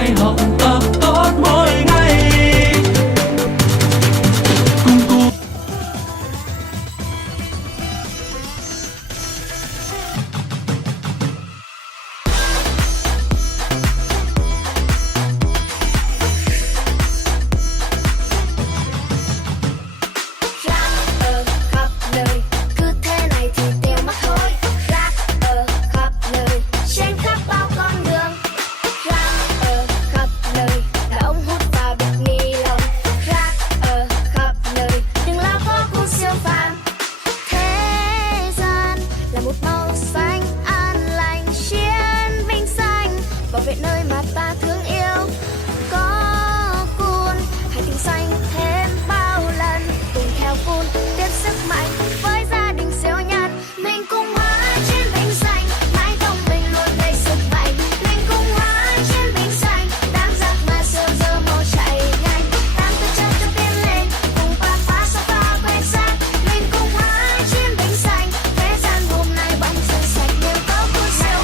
hãy học tập tốt mỗi ngày. Cùng cùng nơi mà ta thương yêu có cun hành tinh xanh thêm bao lần cùng theo cun tiếp sức mạnh với gia đình siêu nhân mình cùng hóa chiến binh xanh mãi thông minh luôn đầy sức mạnh mình cùng hóa chiến binh xanh đám giặc mà siêu giờ mau chạy nhanh tam tư chân cho tiến lên cùng phá phá sao phá quét sang mình cùng hóa chiến binh xanh thế gian hôm nay bỗng dưng sạch đều có cun siêu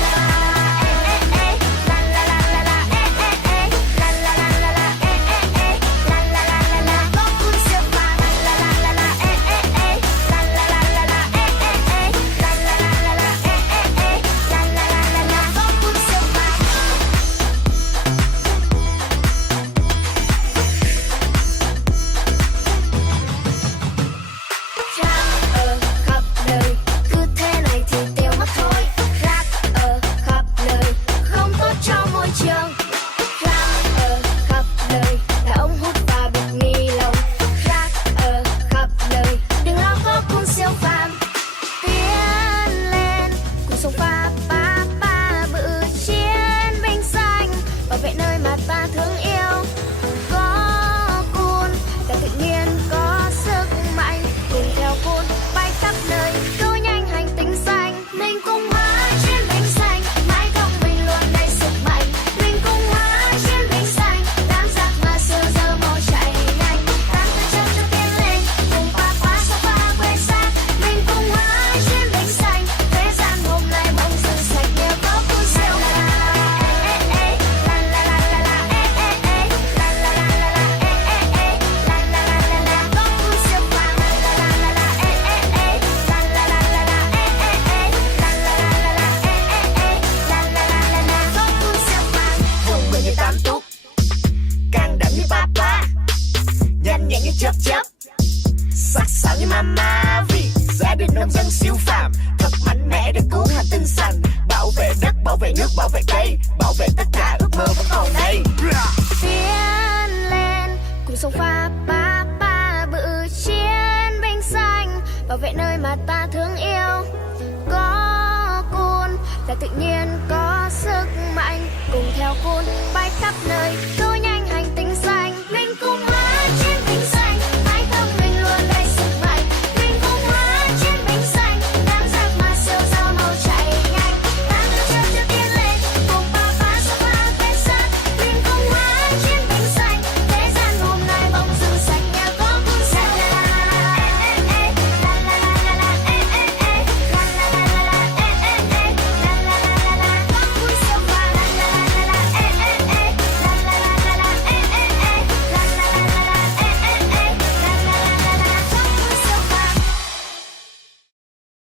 nơi mà ta thương yêu có cun ta tự nhiên có sức mạnh cùng theo cun bay khắp nơi cứu nhanh hành tinh xanh mình cùng hóa chiến binh xanh mãi thông minh luôn đầy sức mạnh mình cùng hóa chiến binh xanh đám giặc mà siêu giờ mau chạy nhanh tam tư chân cho tiến lên cùng phá phá sao phá quét sang mình cùng hóa chiến binh xanh thế gian hôm nay bỗng dưng sạch nhờ có cun siêu nhanh nhẹn như chớp chớp sắc sảo như mama vì gia đình nông dân siêu phàm thật mạnh mẽ để cứu hành tinh xanh bảo vệ đất bảo vệ nước bảo vệ cây bảo vệ tất cả ước mơ vẫn còn đây tiến lên cùng sông pha ba ba bự chiến binh xanh bảo vệ nơi mà ta thương yêu có cun là tự nhiên có